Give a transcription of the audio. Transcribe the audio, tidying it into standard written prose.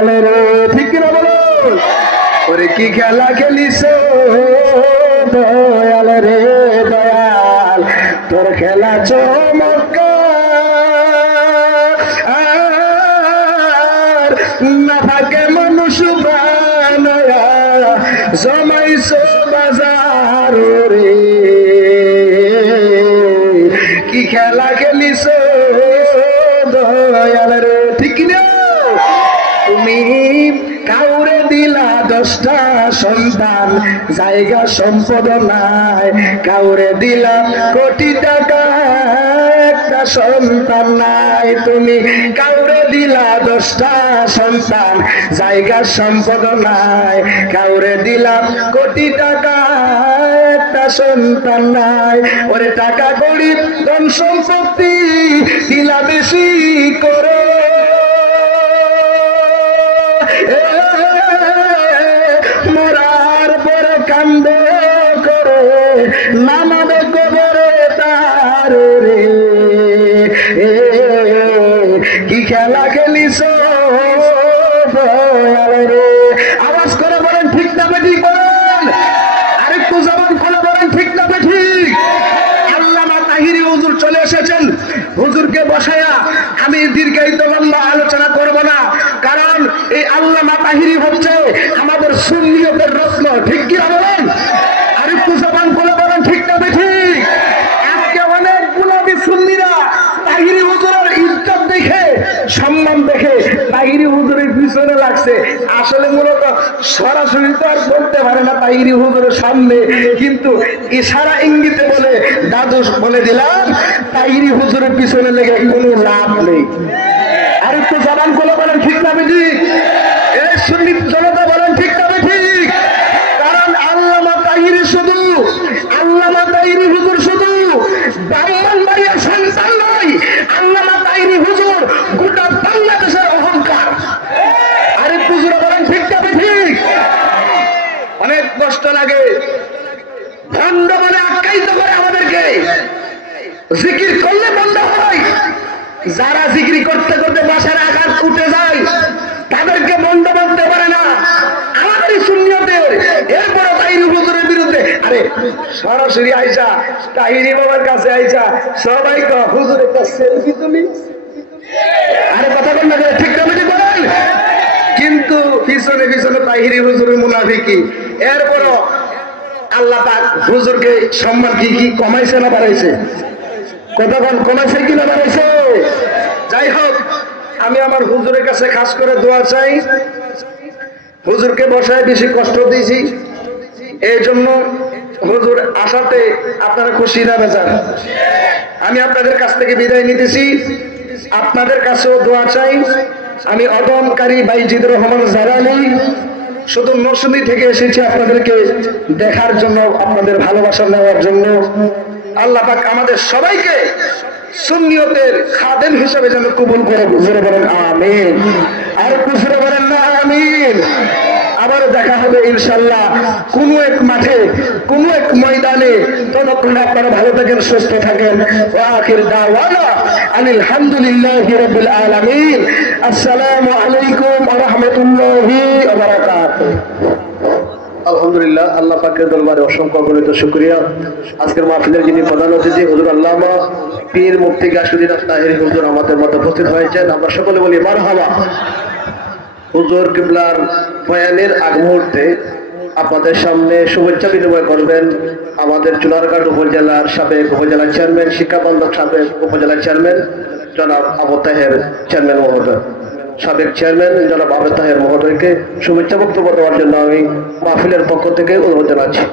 দয়াল রে, ঠিক কিনা বলো? ওরে কি খেলা খেলিস দয়াল রে দয়াল, তোর খেলা চমৎকার, না থাকে মানুষ বানায়া জমাইছো বাজার রে, কি খেলা খেলিস দয়াল রে, ঠিক না? তুমি কাউরে দিলা 10টা সন্তান, জায়গা সম্পদ নাই, কাউরে দিলা কোটি টাকা, একটা সন্তান নাই। তুমি কাউরে দিলা 10টা সন্তান, জায়গা সম্পদ নাই, কাউরে দিলা কোটি টাকা, একটা সন্তান নাই। ওরে টাকা কড়ি ধন সম্পত্তি দিলা বেশি করে, মরার পরে কান্দ করে নামাবে কবরে তার রে, কি খেলা খেলিস দয়াল রে। আওয়াজ করে বলেন ঠিক না বেঠিক, বলেন আরেকটু জবান খুলে বলেন ঠিক না বেঠিক। আল্লামা তাহিরি হুজুর চলে এসেছেন, হুজুরকে বসায়া আমি দীর্ঘায়িত লম্বা আলোচনা করব না, কারণ এই আল্লামা তাহিরি হচ্ছে আমাদের সুন্নিয়তের রত্ন, ঠিক কি বলেন? আরেকটু জবান খুলে বলেন ঠিক না বেঠিক। আজকে অনেক গুলাবি সুন্নিরা তাহিরি হুজুরের ইজ্জত দেখে, সম্মান দেখে তাহিরি হুজুরের পিছনে লাগছে, আসলে মূলত সরাসরি তো আর বলতে পারে না তাহিরি হুজুরের সামনে, কিন্তু ইশারা ইঙ্গিতে বলে দাদু বলে দিলাম তাহিরি হুজুরের পিছনে লেগে কোনো লাভ নেই। আর একটু জবান খুলে বলেন ঠিক না বেঠিক। এই সুন্নি জনতা বলেন ঠিক না বেঠিক। কারণ আল্লামা তাহিরি শুধু, আল্লামা তাহিরি হুজুর শুধু ব্রাহ্মণবাড়িয়ার সন্তান নয়, আল্লামা তাহিরি হুজুর গোটা বাংলাদেশের অহংকার। আর একটু জোরে বলেন ঠিক না বেঠিক। অনেক কষ্ট লাগে, ভণ্ড বলে আখ্যায়িত করে আমাদেরকে, জিকির করলে বন্ধ হয়, যারা জিকির করতে করতে বাসার আঘাত উঠে যায় তাদেরকে বন্ধ করতে পারে না আমাদের সুন্নিয়তের। এরপরে তাহিরি হুজুরের বিরুদ্ধে, আরে সরাসরি আইসা তাহিরি বাবার কাছে আইসা সবাই হুজুর একটা সেলফি তুলি, আরে কথা বল না ঠিক না বেঠিক বলেন। কিন্তু পিছনে পিছনে তাহিরি হুজুরের মুনাফিকি। এরপরও আল্লাহ পাক হুজুরকে সম্মান কি কি কমাইছে না বাড়াইছে? কতক্ষণ কমাইছে কি না বাড়াইছে? যাই হোক, আমি আমার হুজুরের কাছে খাস করে দোয়া চাই। হুজুরকে বসায় বেশি কষ্ট দিয়েছি, এই জন্য হুজুর আসাতে আপনারা খুশি না বেজার? আমি আপনাদের কাছ থেকে বিদায় নিতেছি, আপনাদের কাছেও দোয়া চাই। আমি অদমকারী বাইজিদুর রহমান জারালি শুধু নরসিংদী থেকে এসেছি আপনাদেরকে দেখার জন্য, আপনাদের ভালোবাসা নেওয়ার জন্য। আল্লাহ পাক আমাদের সবাইকে সুন্নিয়তের খাদেম হিসেবে যেন কবুল করে, বুঝে বলেন আমিন। আর কুসরে বলেন না আমিন। আবার দেখা হবে ইনশাআল্লাহ কোন এক মাঠে, কোন এক ময়দানে। ততক্ষণ আপনারা ভালো থাকেন, সুস্থ থাকেন। ওয়া আখির দাওয়ানা আনিল হামদুলিল্লাহি রাব্বিল আলামিন। আসসালামু আলাইকুম ওয়া রাহমাতুল্লাহি ওয়া বারাকাতুহু। আলহামদুলিল্লাহ, আল্লাহ পাকের দরবারে অসংখ্য অগণিত শুকরিয়া। আজকের মাহফিলের যিনি প্রধান অতিথি হুজুর আল্লামা পীর মুফতি গাসুদ্দিন তাহিরি হুজুর আমাদের মধ্যে উপস্থিত হয়েছেন, আমরা সকলে বলি মারহাবা। হুজুর কিবলার বয়ানের আগ মুহূর্তে আপনাদের সামনে শুভেচ্ছা বিনিময় করবেন আমাদের চুনারঘাট উপজেলার সাবেক উপজেলা চেয়ারম্যান, শিক্ষা বন্ধক সাবেক উপজেলা চেয়ারম্যান জনাব আবু তাহের চেয়ারম্যান মহোদয়, সাবেক চেয়ারম্যান জনাব আবু তাহের মহোদয়কে শুভেচ্ছা বক্তব্য দেওয়ার জন্য আমি মাহফিলের পক্ষ থেকে অনুরোধ জানাচ্ছি।